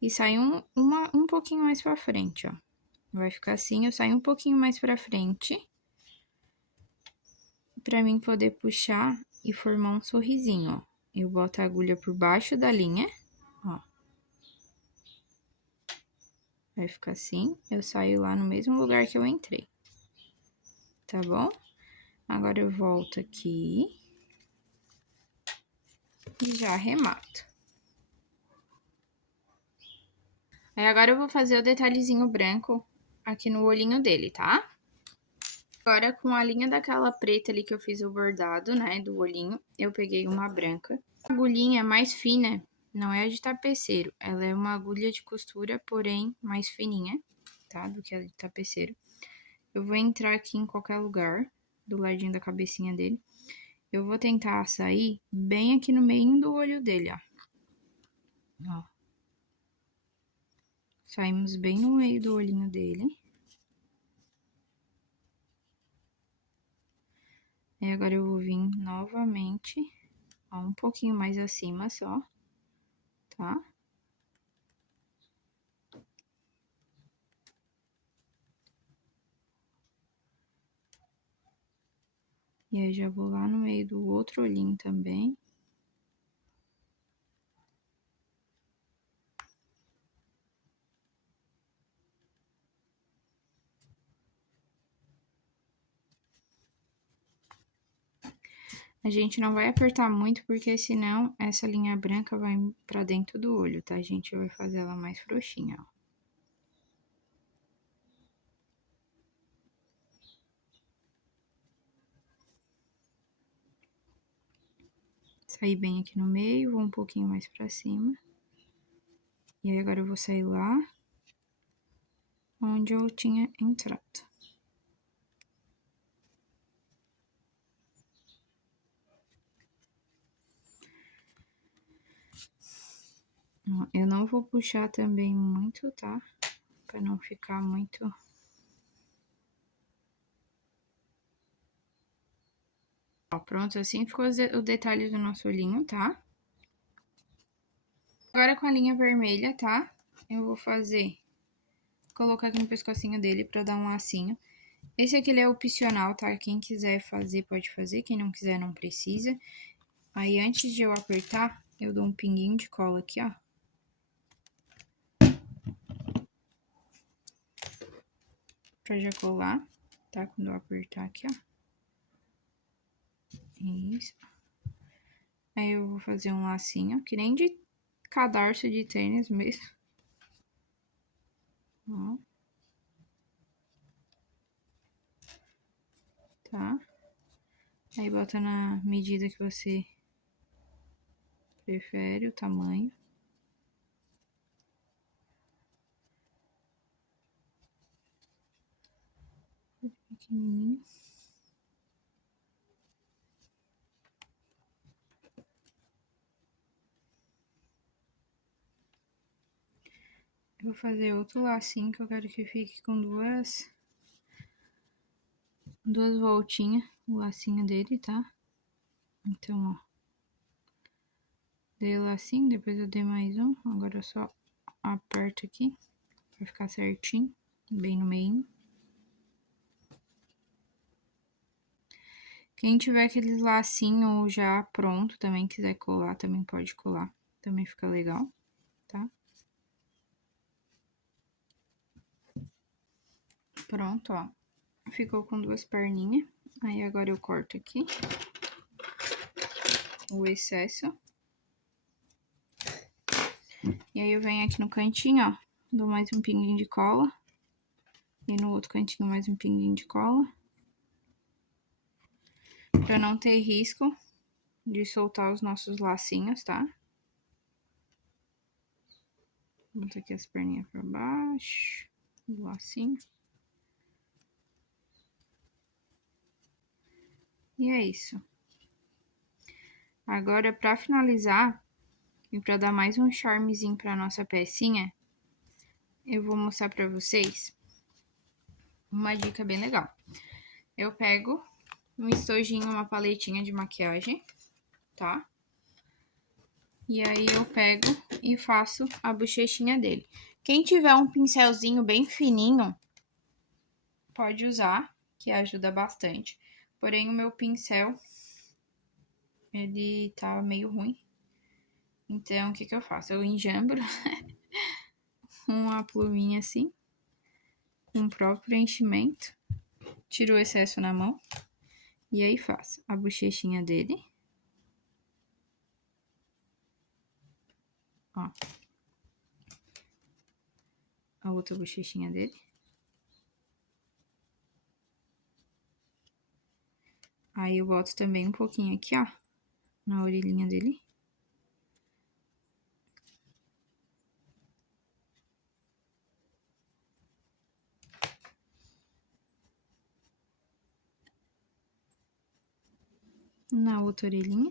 E saio um pouquinho mais pra frente, ó. Vai ficar assim, eu saio um pouquinho mais pra frente. Pra mim poder puxar e formar um sorrisinho, ó. Eu boto a agulha por baixo da linha, ó. Vai ficar assim, eu saio lá no mesmo lugar que eu entrei. Tá bom? Agora eu volto aqui e já arremato. Aí agora eu vou fazer o detalhezinho branco aqui no olhinho dele, tá? Agora com a linha daquela preta ali que eu fiz o bordado, né, do olhinho, eu peguei uma branca. A agulhinha mais fina, não é a de tapeceiro, ela é uma agulha de costura, porém mais fininha, tá, do que a de tapeceiro. Eu vou entrar aqui em qualquer lugar, do ladinho da cabecinha dele. Eu vou tentar sair bem aqui no meio do olho dele, ó. Ó. Saímos bem no meio do olhinho dele. Aí agora eu vou vir novamente, ó, um pouquinho mais acima só, tá? E aí já vou lá no meio do outro olhinho também. A gente não vai apertar muito, porque senão essa linha branca vai pra dentro do olho, tá? A gente vai fazer ela mais frouxinha, ó. Saí bem aqui no meio, vou um pouquinho mais pra cima. E aí agora eu vou sair lá onde eu tinha entrado. Ó, eu não vou puxar também muito, tá? Pra não ficar muito... Ó, pronto, assim ficou o detalhe do nosso olhinho, tá? Agora com a linha vermelha, tá? Eu vou fazer... Colocar aqui no pescocinho dele pra dar um lacinho. Esse aqui ele é opcional, tá? Quem quiser fazer, pode fazer. Quem não quiser, não precisa. Aí, antes de eu apertar, eu dou um pinguinho de cola aqui, ó. Pra já colar, tá? Quando eu apertar aqui, ó. Isso. Aí, eu vou fazer um lacinho, que nem de cadarço de tênis mesmo. Ó. Tá? Aí, bota na medida que você prefere, o tamanho. Pequenininho. Eu vou fazer outro lacinho que eu quero que fique com duas voltinhas, o lacinho dele, tá? Então, ó. Dei o lacinho, depois eu dei mais um. Agora eu só aperto aqui, pra ficar certinho, bem no meio. Quem tiver aqueles lacinhos já pronto, também quiser colar, também pode colar. Também fica legal, tá? Pronto, ó. Ficou com duas perninhas. Aí agora eu corto aqui o excesso. E aí eu venho aqui no cantinho, ó. Dou mais um pinguinho de cola. E no outro cantinho mais um pinguinho de cola. Pra não ter risco de soltar os nossos lacinhos, tá? Bota aqui as perninhas pra baixo, do lacinho. E é isso. Agora, pra finalizar, e pra dar mais um charmezinho pra nossa pecinha, eu vou mostrar pra vocês uma dica bem legal. Eu pego um estojinho, uma paletinha de maquiagem, tá? E aí eu pego e faço a bochechinha dele. Quem tiver um pincelzinho bem fininho, pode usar, que ajuda bastante. Porém, o meu pincel, ele tá meio ruim. Então, o que eu faço? Eu enjambro uma pluminha assim, com o próprio preenchimento. Tiro o excesso na mão. E aí faço a bochechinha dele. Ó. A outra bochechinha dele. Aí eu boto também um pouquinho aqui, ó, na orelhinha dele. Na outra orelhinha.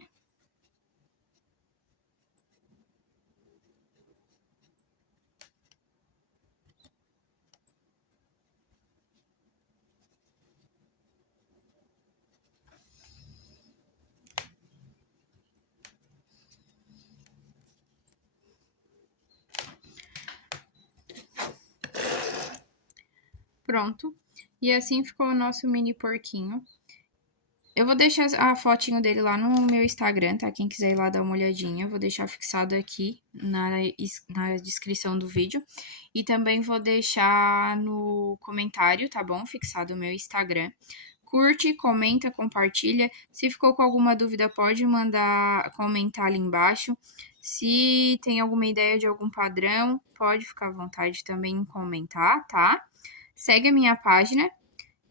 Pronto. E assim ficou o nosso mini porquinho. Eu vou deixar a fotinho dele lá no meu Instagram, tá? Quem quiser ir lá dar uma olhadinha, eu vou deixar fixado aqui na descrição do vídeo. E também vou deixar no comentário, tá bom? Fixado o meu Instagram. Curte, comenta, compartilha. Se ficou com alguma dúvida, pode mandar comentar ali embaixo. Se tem alguma ideia de algum padrão, pode ficar à vontade também em comentar, tá? Segue a minha página,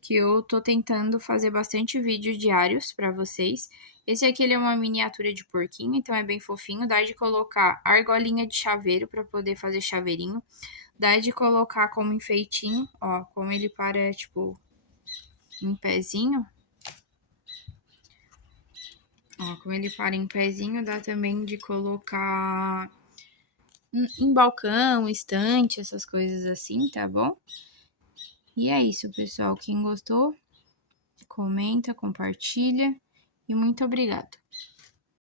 que eu tô tentando fazer bastante vídeos diários pra vocês. Esse aqui ele é uma miniatura de porquinho, então é bem fofinho. Dá de colocar argolinha de chaveiro pra poder fazer chaveirinho. Dá de colocar como enfeitinho, ó, como ele para, tipo, em pezinho. Ó, como ele para em pezinho, dá também de colocar em balcão, estante, essas coisas assim, tá bom? E é isso, pessoal. Quem gostou, comenta, compartilha e muito obrigada.